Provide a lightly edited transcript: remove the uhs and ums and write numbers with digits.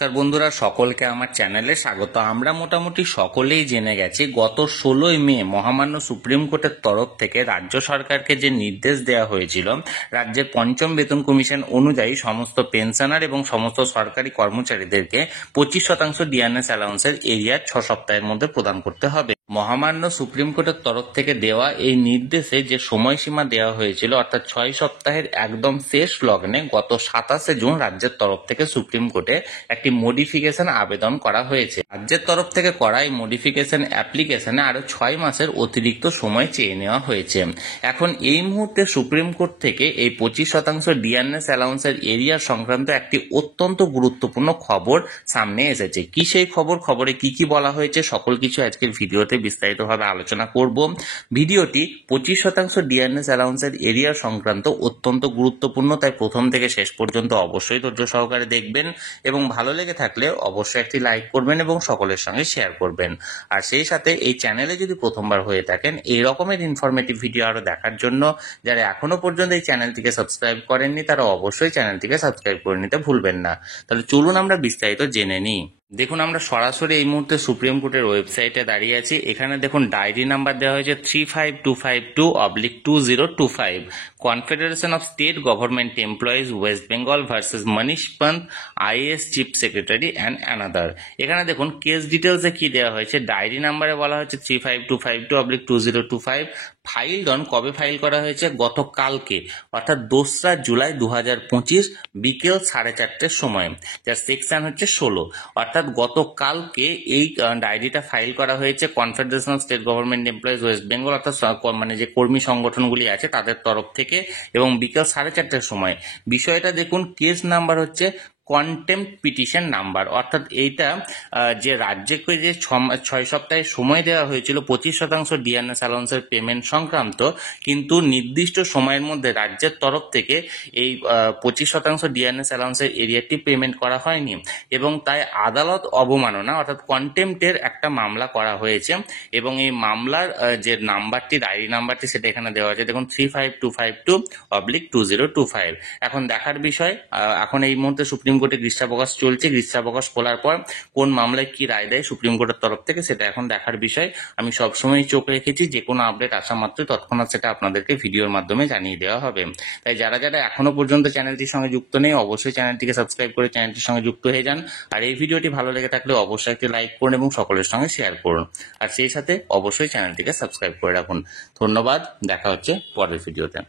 নমস্কার বন্ধুরা, সকলকে আমার চ্যানেলে স্বাগত। আমরা মোটামুটি সকলেই জেনে গেছি গত 16ই মে মহামান্য সুপ্রিম কোর্টের তরফ থেকে রাজ্য সরকারকে যে নির্দেশ দেওয়া হয়েছিল, রাজ্যের পঞ্চম বেতন কমিশন অনুযায়ী সমস্ত পেনশনার এবং সমস্ত সরকারি কর্মচারীদেরকে 25% ডিএনএস অ্যালাউন্সের এরিয়ার 6 সপ্তাহের মধ্যে প্রদান করতে হবে। মহামান্য সুপ্রিম কোর্টের তরফ থেকে দেওয়া এই নির্দেশে যে সময়সীমা দেওয়া হয়েছিল, অর্থাৎ 6 সপ্তাহের একদম শেষ লগ্নে গত 27শে জুন রাজ্যের তরফ থেকে সুপ্রিম কোর্টে একটি মডিফিকেশন আবেদন করা হয়েছে। রাজ্যের তরফ থেকে করা এই মডিফিকেশন অ্যাপ্লিকেশনে আরো 6 মাসের অতিরিক্ত সময় চেয়ে নেওয়া হয়েছে। এখন এই মুহূর্তে সুপ্রিম কোর্ট থেকে এই 25% ডিএনএস অ্যালাউন্সের এরিয়া সংক্রান্ত একটি অত্যন্ত গুরুত্বপূর্ণ খবর সামনে এসেছে। কি সেই খবরে কি বলা হয়েছে, সকল কিছু আজকের ভিডিওতে বিস্তারিতভাবে আলোচনা করব। ভিডিওটি 25% ডিএনএস অ্যালাউন্সের এরিয়া সংক্রান্ত অত্যন্ত গুরুত্বপূর্ণ, তাই প্রথম থেকে শেষ পর্যন্ত অবশ্যই ধৈর্য সহকারে দেখবেন এবং ভালো লেগে থাকলে অবশ্যই একটি লাইক করবেন এবং সকলের সঙ্গে শেয়ার করবেন। আর সেই সাথে এই চ্যানেলে যদি প্রথমবার হয়ে থাকেন এই রকমের ইনফরমেটিভ ভিডিও আরো দেখার জন্য যারা এখনো পর্যন্ত এই চ্যানেলটিকে সাবস্ক্রাইব করেননি তারা অবশ্যই চ্যানেলটিকে সাবস্ক্রাইব করে নিতে ভুলবেন না। তাহলে চলুন আমরা বিস্তারিত জেনে নিই। দেখুন, আমরা সরাসরি এই মুহূর্তে সুপ্রিম কোর্টের ওয়েবসাইটে দাঁড়িয়ে আছি। এখানে দেখুন ডায়েরি নাম্বার দেওয়া হয়েছে 35252/2025, confederation of state government employees West Bengal versus Manish Pant, IAS chief secretary and another. এখানে দেখুন কেস ডিটেলসে কি দেওয়া হয়েছে। ডায়েরি নাম্বারে বলা হচ্ছে 35252/2025, ফাইলড অন, কবে ফাইল করা হয়েছে, গতকালকে অর্থাৎ 2রা জুলাই 2025 বিকেল 4:30টার সময়। যার সেকশন হচ্ছে 16, অর্থাৎ গতকালকে এই ডায়েরিটা ফাইল করা হয়েছে confederation of state government employees West Bengal, অর্থাৎ মানে যে কর্মী সংগঠনগুলি আছে তাদের তরফ থেকে, এবং বিকেল 4:30টার সময়। বিষয়টা দেখুন, কেস নাম্বার হচ্ছে কন্টেম্পট পিটিশন নাম্বার, অর্থাৎ এইটা যে রাজ্যকে যে 6 সপ্তাহের সময় দেওয়া হয়েছিল 25% ডিএনএস অ্যালাউন্সের পেমেন্ট সংক্রান্ত, কিন্তু নির্দিষ্ট সময়ের মধ্যে রাজ্যের তরফ থেকে এই 25% ডিএনএস অ্যালাউন্সের এরিয়াটি পেমেন্ট করা হয়নি এবং তাই আদালত অবমাননা অর্থাৎ কন্টেম্পটের একটা মামলা করা হয়েছে। এবং এই মামলার যে নাম্বারটি, ডায়েরি নাম্বারটি, সেটা এখানে দেওয়া আছে। দেখুন 35252/2025। এখন দেখার বিষয়, এখন এই মুহূর্তে সুপ্রিম কোর্টে গ্রীষ্মাবকাশ চলছে। গ্রীষ্মাবকাশ খোলার পর কোন মামলায় কি রায় দেয় সুপ্রিম কোর্টের তরফ থেকে, সেটা এখন দেখার বিষয়। আমি সবসময় চোখ রেখেছি, যে কোনো আপডেট আসা মাত্রই তৎক্ষণাৎ সেটা আপনাদেরকে ভিডিওর মাধ্যমে জানিয়ে দেওয়া হবে। তাই যারা এখনো পর্যন্ত চ্যানেলটির সঙ্গে যুক্ত নেই অবশ্যই চ্যানেলটিকে সাবস্ক্রাইব করে চ্যানেলটির সঙ্গে যুক্ত হয়ে যান। আর এই ভিডিওটি ভালো লেগে থাকলে অবশ্যই একটি লাইক করুন এবং সকলের সঙ্গে শেয়ার করুন। আর সেই সাথে অবশ্যই চ্যানেলটিকে সাবস্ক্রাইব করে রাখুন। ধন্যবাদ, দেখা হচ্ছে পরের ভিডিওতে।